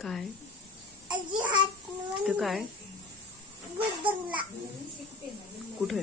काय? ते काय? कुठे?